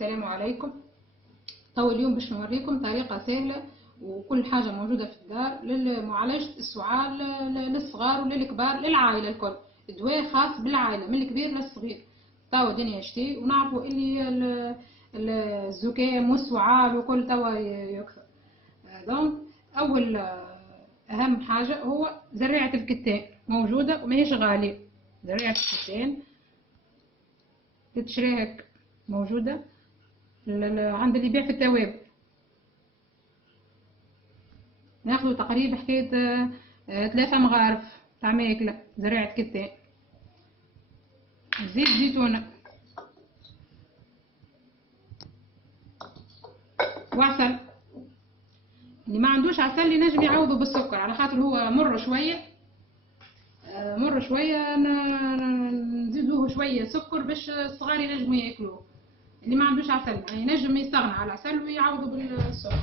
السلام عليكم. اليوم باش نوريكم طريقة سهلة وكل حاجة موجودة في الدار لمعالجة السعال للصغار وللكبار للعائلة الكل. دواء خاص بالعائلة من الكبير للصغير. دنيا يشتي ونعرفوا اللي الزكام والسعال وكل توا يكثر. دونك أول أهم حاجة هو زريعة الكتان موجودة وماهيش غالية. زريعة الكتان تشريها موجودة عند اللي يبيع في التوابل. ناخذ تقريبا حكاية 3 مغارف تاع ماكلة زريعة كتان، زيت زيتونة وعسل. اللي ما عندوش عسل ينجم يعوضه بالسكر على خاطر هو مر شوية نزيدوه شوية سكر باش الصغار ينجموا ياكلوه. اللي ما عندوش عسل يعني ينجم يستغنى على العسل ويعوضه بالسكر.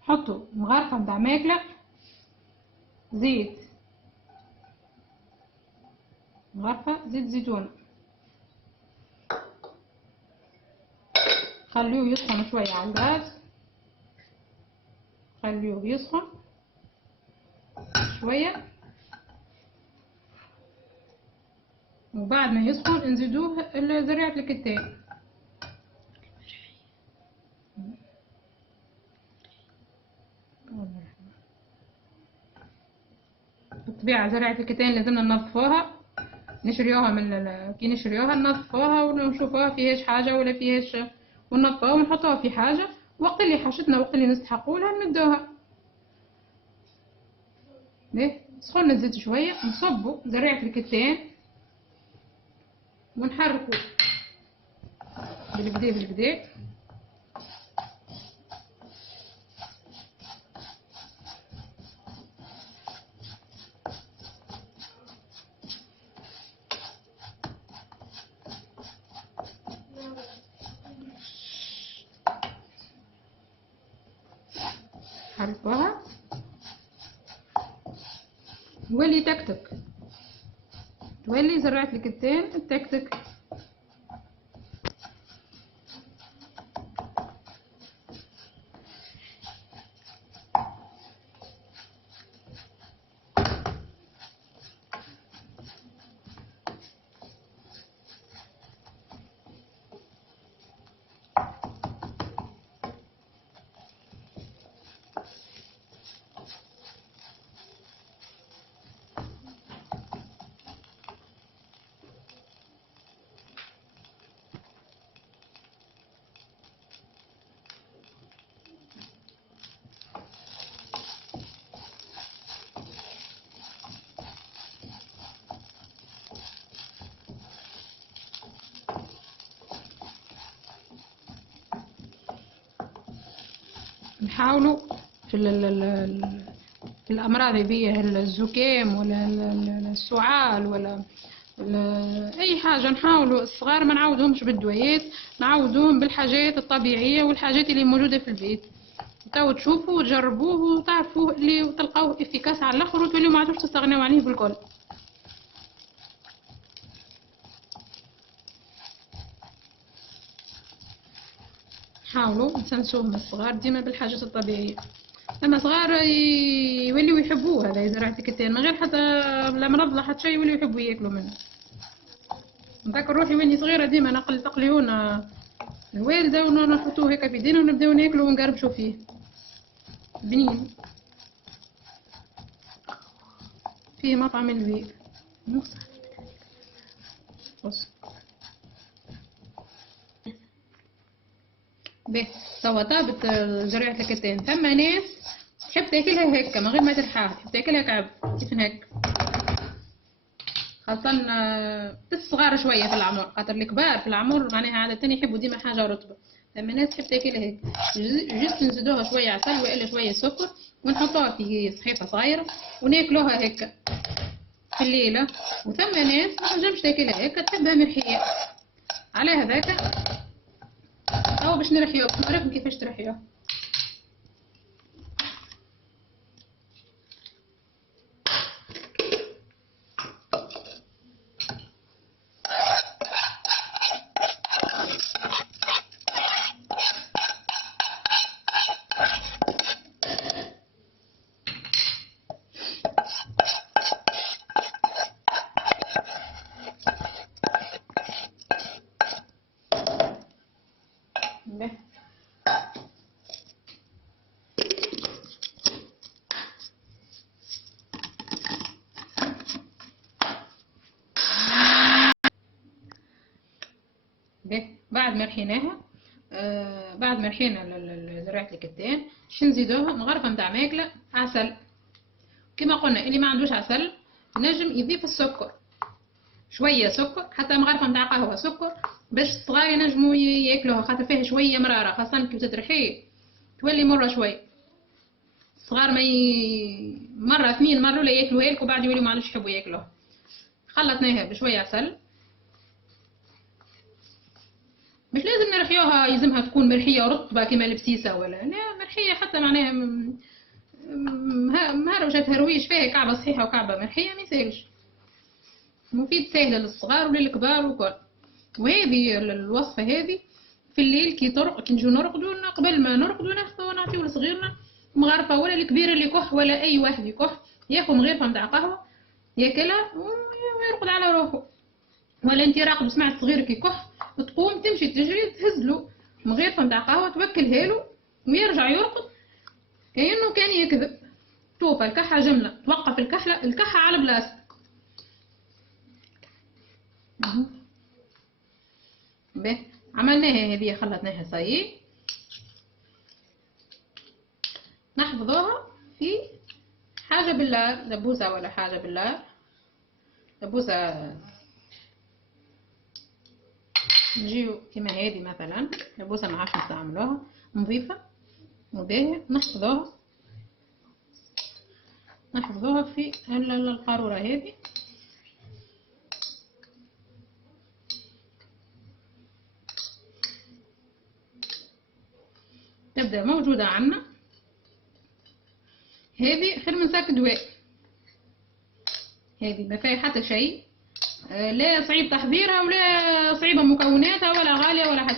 حطوا مغرفة نتاع ماكلة زيت، مغرفة زيت زيتون، خلوه يسخن شوية على الغاز، خلوه يسخن شوية، وبعد ما يسخن نزيدوه زريعة الكتان. بالطبيعة زريعة الكتان لازمنا ننظفوها، نشريوها كي نشريوها ننظفوها ونشوفوها فيهاش حاجة ولا فيهاش، وننظفوها ونحطوها في حاجة وقت اللي حاجتنا وقت اللي نستحقولها نمدوها. سخن الزيت شوية نصبوا زريعة الكتان ونحركوا بالكدا حركوها تولي تكتك، تولي زريعة الكتان تكتك. نحاولوا في الامراض هذه الزكام ولا السعال ولا اي حاجه، نحاولوا الصغار ما نعودهمش بالدويات، نعودوهم بالحاجات الطبيعيه والحاجات اللي موجوده في البيت. تو تشوفوا وتجربوه وتعرفوا اللي تلقاوه افيكاس على الاخر وتوليو ما عادوش تستغناو عليه بالكل. حاولوا نسنسوهم الصغار ديما بالحاجات الطبيعيه. لما صغار يوليو يحبوه هذا زريعة الكتان من غير حتى لا مرض لا حتى شيء، يوليو يحبوا ياكلوا منه. نذكر روحي واني صغيره ديما تقليونا الوالده ونحطوه هكا في يدينا ونبداو ناكلوا ونقربشوا فيه بنين. فيه مطعم البيت به توا طابت زريعة الكتان. ثم ناس تحب تاكلها هكا من غير ما ترحاها، تحب تاكلها كعب كيف هكا، خاصة الصغار شوية في العمر، خاطر الكبار في العمر معناها عادة يحبوا ديما حاجة رطبة. ثم ناس تحب تاكلها هكا، جست نزيدوها شوية عسل والا شوية سكر ونحطوها في صحيفة صغيرة وناكلوها هكا في الليلة. وثم ناس ما تنجمش تاكلها هكا، تحبها مرحية، على هذاك أو تو باش نرحيوه، نوريكم كيفاش ترحيوه. بعد ما رحيناها، بعد ما رحينا زريعة الكتان، باش نزيدوها مغرفة نتاع ماكلة عسل. كما قلنا اللي ما عندوش عسل نجم يضيف السكر، شوية سكر، حتى مغرفة نتاع قهوة سكر باش الصغار ينجموا ياكلوها، خاطر فيها شوية مرارة، خاصة كي تترحي تولي مرة شوية. الصغار ما مرة اثنين مرة ولا ياكلوها لك وبعد يوليو ما عادش يحبوا ياكلوها. خلطناها بشوية عسل، مش لازم نرحيوها يلزمها تكون مرحيه ورطبه كما البسيسه، ولا لا، مرحيه حتى معناها مهروشه تهرويش فيها، كعبه صحيحه وكعبه مرحيه ما يسالش، مفيد سهله للصغار وللكبار وكل. وهذه الوصفه هذه في الليل كي نجو نرقدوا، قبل ما نرقدوا نعطيو لصغيرنا مغرفه، ولا الكبير اللي يكح ولا اي واحد يكح ياخذ مغرفه نتاع قهوه ياكلها ويرقد على روحه. ولا انت راقد وسمعت صغيرك يكح تقوم تمشي تجري تهزله مغرفه نتاع قهوه توكلها له ويرجع يرقد كأنه كان يكذب. توفى الكحه جمله، توقف الكحه على بلاصتك. به عملناها هذه، خلطناها صايي، نحفظوها في حاجه بالله، دبوسه ولا حاجه بالله، دبوسه نجيو كما هذه مثلا، دبوسه ما عرفش نستعملوها نظيفه وباهيه، نحفظوها في القارورة هذه. تبدأ موجودة عنا، هذه خير من ساك دواء، هذه ما فيها حتى شيء، لا صعيب تحضيرها ولا صعيبة مكوناتها ولا غالية ولا حتى